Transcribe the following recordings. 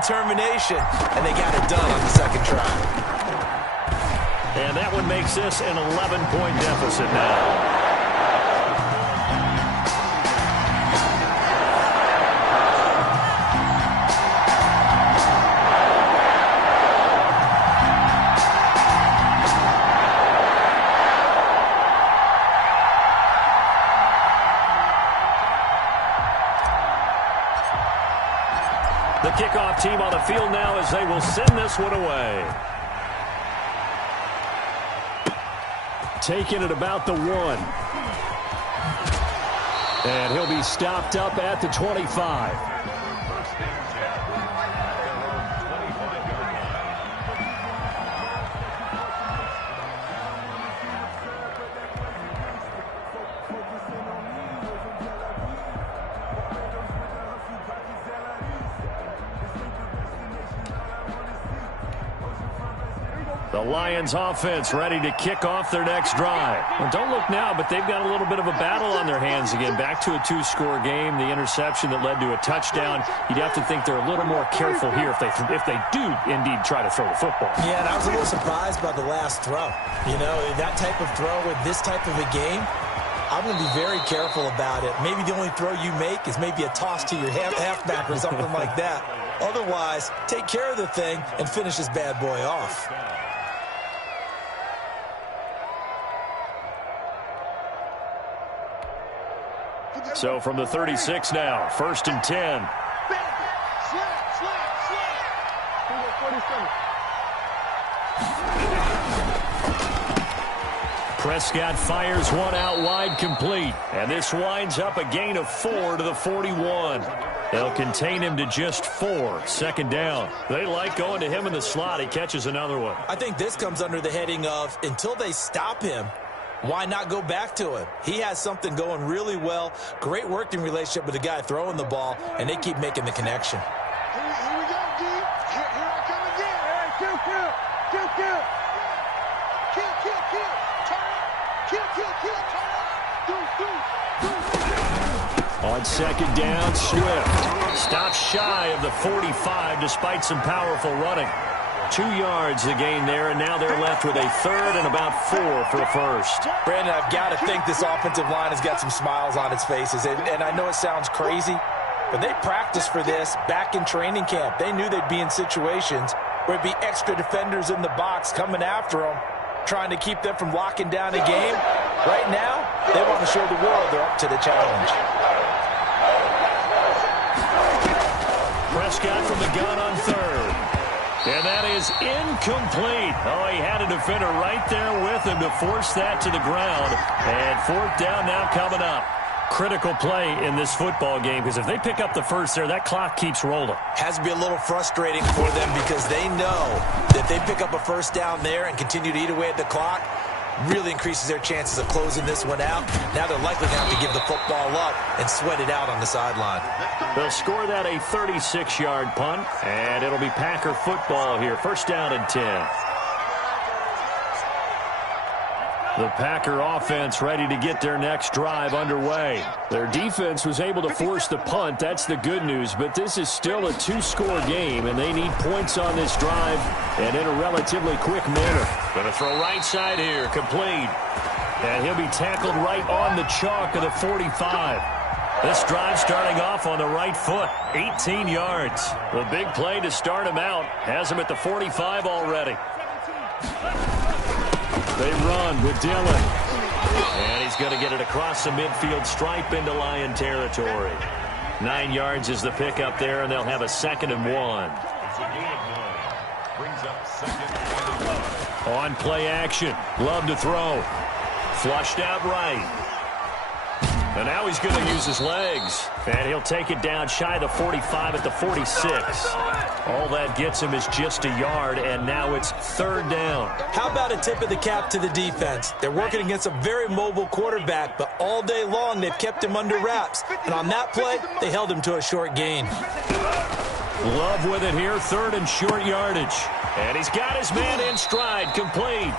determination, and they got it done on the second try. And that one makes this an 11-point deficit now. The kickoff team on the field now as they will send this one away. Taking it about the 1. And he'll be stopped up at the 25. The Lions offense ready to kick off their next drive. Well, don't look now, but they've got a little bit of a battle on their hands again. Back to a 2-score game. The interception that led to a touchdown. You'd have to think they're a little more careful here if they do indeed try to throw the football. Yeah, and I was a little surprised by the last throw. You know, that type of throw in this type of a game, I'm going to be very careful about it. Maybe the only throw you make is maybe a toss to your halfback or something like that. Otherwise, take care of the thing and finish this bad boy off. So from the 36 now, 1st and 10. Prescott fires one out wide, complete. And this winds up a gain of 4 to the 41. They'll contain him to just 4. 2nd down. They like going to him in the slot. He catches another one. I think this comes under the heading of until they stop him, why not go back to him? He has something going really well. Great working relationship with the guy throwing the ball, and they keep making the connection. Here we go, D. Here I come again. Hey, kill. Turn up. On 2nd down, Swift stops shy of the 45 despite some powerful running. 2 yards the gain there, and now they're left with a 3rd and about 4 for a first. Brandon, I've got to think this offensive line has got some smiles on its faces. And I know it sounds crazy, but they practiced for this back in training camp. They knew they'd be in situations where it'd be extra defenders in the box coming after them, trying to keep them from locking down a game. Right now, they want to show the world they're up to the challenge. Prescott from the gun on 3rd. And that is incomplete. Oh, he had a defender right there with him to force that to the ground. And 4th down now coming up. Critical play in this football game, because if they pick up the first there, that clock keeps rolling. Has to be a little frustrating for them because they know that they pick up a first down there and continue to eat away at the clock, really increases their chances of closing this one out. Now they're likely going to have to give the football up and sweat it out on the sideline. They'll score that a 36-yard punt, and it'll be Packer football here. 1st down and 10. The Packer offense ready to get their next drive underway. Their defense was able to force the punt. That's the good news, but this is still a 2-score game, and they need points on this drive and in a relatively quick manner. Going to throw right side here, complete. And he'll be tackled right on the chalk of the 45. This drive starting off on the right foot, 18 yards. The big play to start him out has him at the 45 already. They run with Dillon. And he's going to get it across the midfield stripe into Lion territory. 9 yards is the pickup there, and they'll have a 2nd and 1. On play action. Love to throw. Flushed out right. And now he's going to use his legs. And he'll take it down shy of the 45 at the 46. All that gets him is just a yard, and now it's 3rd down. How about a tip of the cap to the defense? They're working against a very mobile quarterback, but all day long they've kept him under wraps. And on that play, they held him to a short gain. Love with it here, 3rd and short yardage. And he's got his man in stride, complete.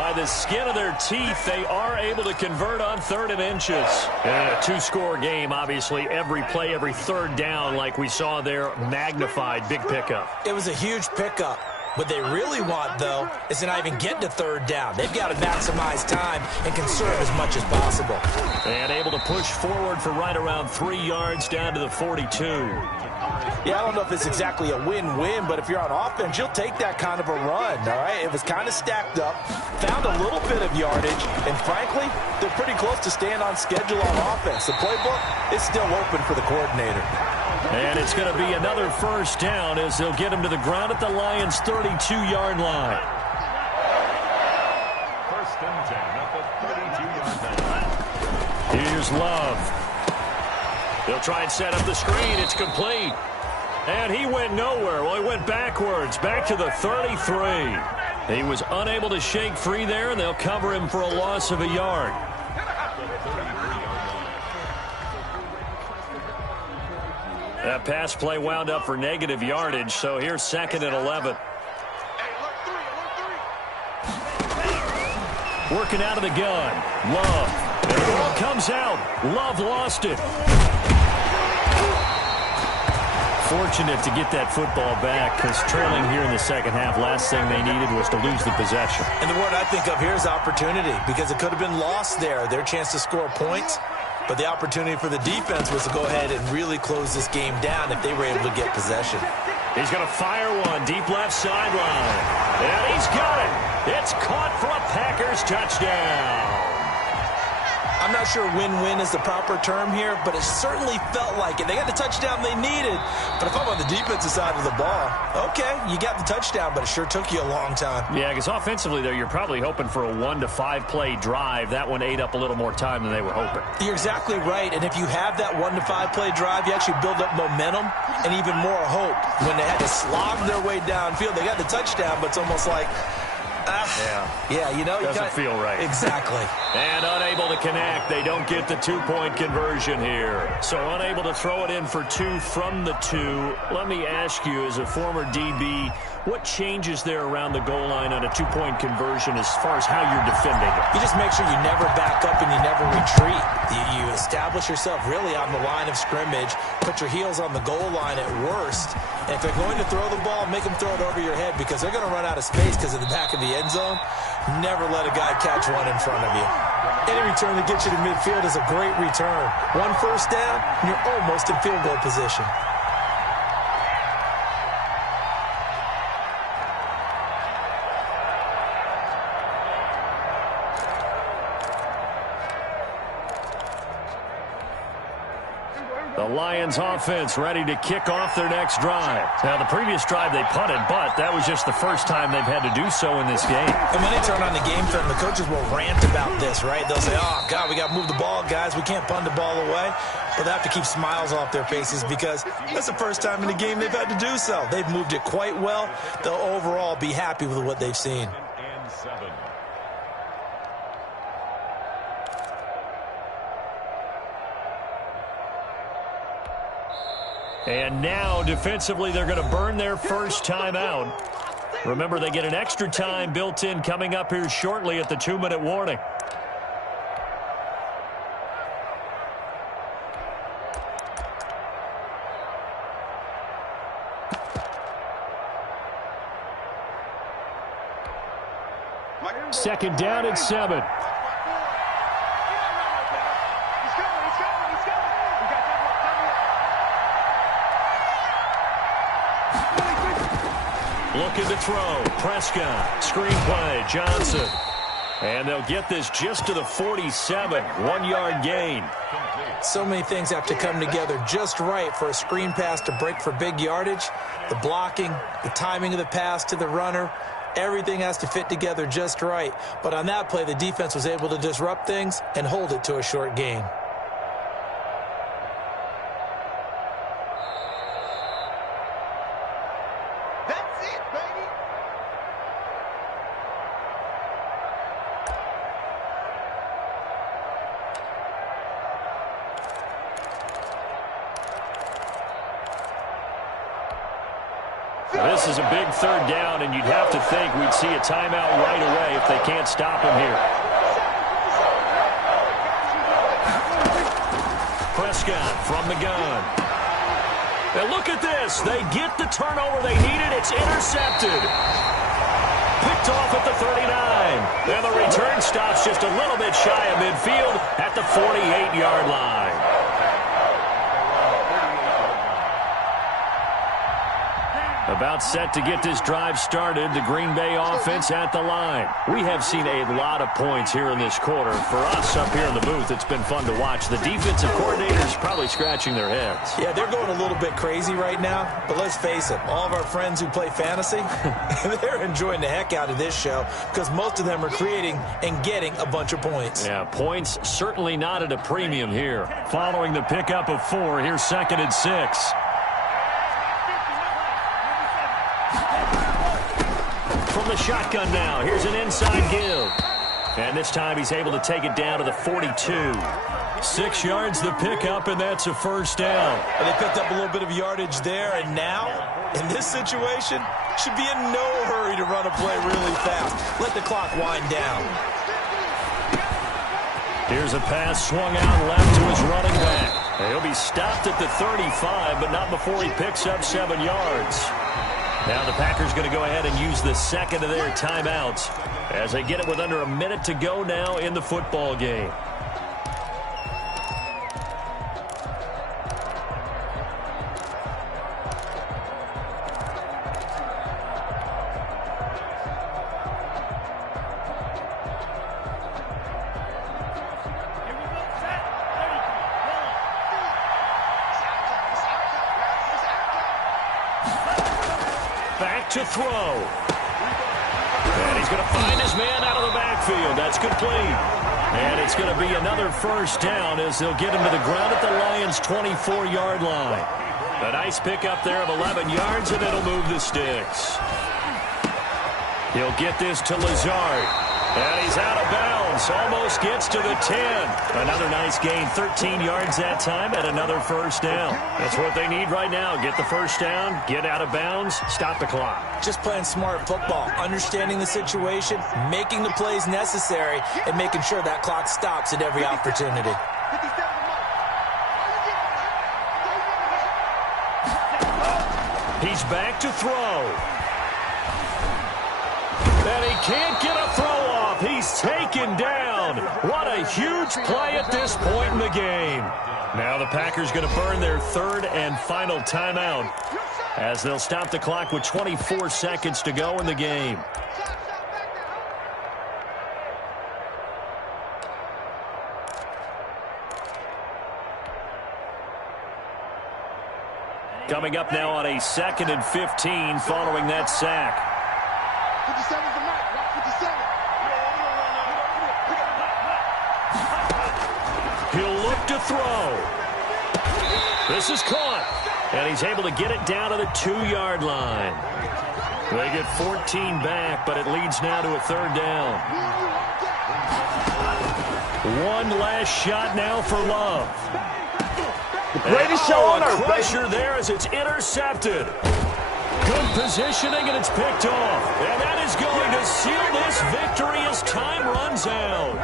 By the skin of their teeth, they are able to convert on 3rd and inches. In a 2-score game, obviously, every play, every third down, like we saw there, magnified. Big pickup. It was a huge pickup. What they really want, though, is to not even get to 3rd down. They've got to maximize time and conserve as much as possible. And able to push forward for right around 3 yards down to the 42. Yeah, I don't know if it's exactly a win-win, but if you're on offense, you'll take that kind of a run, all right? It was kind of stacked up, found a little bit of yardage, and frankly, they're pretty close to staying on schedule on offense. The playbook is still open for the coordinator. And it's going to be another 1st down as they'll get him to the ground at the Lions' 32-yard line. 1st and 10 at the 32-yard line. Here's Love. They'll try and set up the screen. It's complete. And he went nowhere. Well, he went backwards, back to the 33. He was unable to shake free there, and they'll cover him for a loss of a yard. That pass play wound up for negative yardage, so here's 2nd and 11. Working out of the gun. Love. It comes out. Love lost it. Fortunate to get that football back because trailing here in the 2nd half, last thing they needed was to lose the possession. And the word I think of here is opportunity because it could have been lost there. Their chance to score points. But the opportunity for the defense was to go ahead and really close this game down if they were able to get possession. He's going to fire one deep left sideline. And he's got it. It's caught for a Packers touchdown. I'm not sure win-win is the proper term here, but it certainly felt like it. They got the touchdown they needed. But if I'm on the defensive side of the ball, okay, you got the touchdown, but it sure took you a long time. Yeah, because offensively, though, you're probably hoping for a 1 to 5 play drive. That one ate up a little more time than they were hoping. You're exactly right. And if you have that 1 to 5 play drive, you actually build up momentum and even more hope. When they had to slog their way downfield, they got the touchdown, but it's almost like, yeah, you know, doesn't feel right. Exactly. And unable to connect. They don't get the 2-point conversion here. So unable to throw it in for 2 from the 2. Let me ask you, as a former DB, what changes there around the goal line on a 2-point conversion as far as how you're defending it? You just make sure you never back up and you never retreat. You establish yourself really on the line of scrimmage, put your heels on the goal line at worst. And if they're going to throw the ball, make them throw it over your head because they're going to run out of space because of the back of the end zone. Never let a guy catch one in front of you. Any return that gets you to midfield is a great return. 1 first down, and you're almost in field goal position. The Lions offense ready to kick off their next drive. Now, the previous drive they punted, but that was just the first time they've had to do so in this game. And when they turn on the game film, the coaches will rant about this, right? They'll say, oh, God, we got to move the ball, guys. We can't punt the ball away. But they have to keep smiles off their faces because that's the first time in the game they've had to do so. They've moved it quite well. They'll overall be happy with what they've seen. And 7. And now, defensively, they're going to burn their first time out. Remember, they get an extra time built in coming up here shortly at the 2-minute warning. Second down at 7. Looking to throw. Prescott. Screenplay. Johnson. And they'll get this just to the 47. 1-yard gain. So many things have to come together just right for a screen pass to break for big yardage. The blocking, the timing of the pass to the runner, everything has to fit together just right. But on that play, the defense was able to disrupt things and hold it to a short gain. Now, this is a big third down, and you'd have to think we'd see a timeout right away if they can't stop him here. Prescott from the gun. And look at this. They get the turnover they needed. It's intercepted. Picked off at the 39. And the return stops just a little bit shy of midfield at the 48-yard line. About set to get this drive started, the Green Bay offense at the line. We have seen a lot of points here in this quarter. For us up here in the booth, it's been fun to watch. The defensive coordinators probably scratching their heads. Yeah, they're going a little bit crazy right now, but let's face it, all of our friends who play fantasy, they're enjoying the heck out of this show because most of them are creating and getting a bunch of points. Yeah, points certainly not at a premium here. Following the pickup of 4, here's 2nd and 6. From the shotgun now, here's an inside give. And this time he's able to take it down to the 42. 6 yards the pickup, and that's a first down. And they picked up a little bit of yardage there, and now, in this situation, should be in no hurry to run a play really fast. Let the clock wind down. Here's a pass swung out left to his running back. He'll be stopped at the 35, but not before he picks up 7 yards. Now the Packers going to go ahead and use the second of their timeouts as they get it with under a minute to go now in the football game. Back to throw. And he's going to find his man out of the backfield. That's complete. And it's going to be another first down as they'll get him to the ground at the Lions' 24-yard line. A nice pickup there of 11 yards, and it'll move the sticks. He'll get this to Lazard. And he's out of bounds. Almost gets to the 10. Another nice gain. 13 yards that time and another first down. That's what they need right now. Get the first down, get out of bounds, stop the clock. Just playing smart football, understanding the situation, making the plays necessary, and making sure that clock stops at every opportunity. He's back to throw. And he can't get a throw off. He's taken down. What a huge play at this point in the game. Now the Packers going to burn their 3rd and final timeout as they'll stop the clock with 24 seconds to go in the game. Coming up now on a 2nd and 15 following that sack. 57's the mark. 57. He'll look to throw. This is caught. And he's able to get it down to the 2-yard line. They get 14 back, but it leads now to a 3rd down. One last shot now for Love. The greatest show on earth. Pressure there as it's intercepted. Good positioning, and it's picked off. And that is going to seal this victory as time runs out.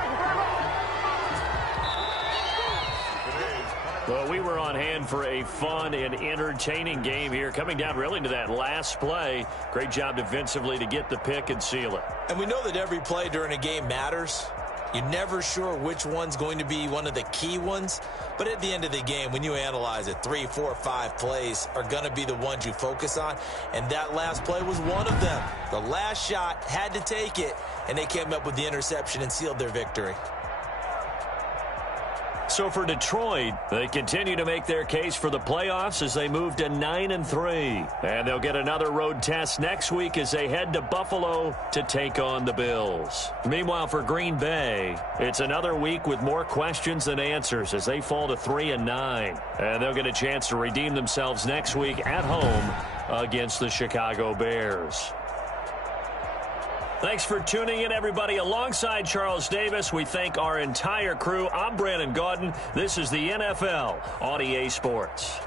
Well, we were on hand for a fun and entertaining game here, coming down really to that last play. Great job defensively to get the pick and seal it. And we know that every play during a game matters. You're never sure which one's going to be one of the key ones. But at the end of the game, when you analyze it, 3, 4, 5 plays are going to be the ones you focus on. And that last play was one of them. The last shot had to take it, and they came up with the interception and sealed their victory. So for Detroit, they continue to make their case for the playoffs as they move to 9-3. And they'll get another road test next week as they head to Buffalo to take on the Bills. Meanwhile, for Green Bay, it's another week with more questions than answers as they fall to 3-9. And they'll get a chance to redeem themselves next week at home against the Chicago Bears. Thanks for tuning in, everybody. Alongside Charles Davis, we thank our entire crew. I'm Brandon Gaudin. This is the NFL on EA Sports.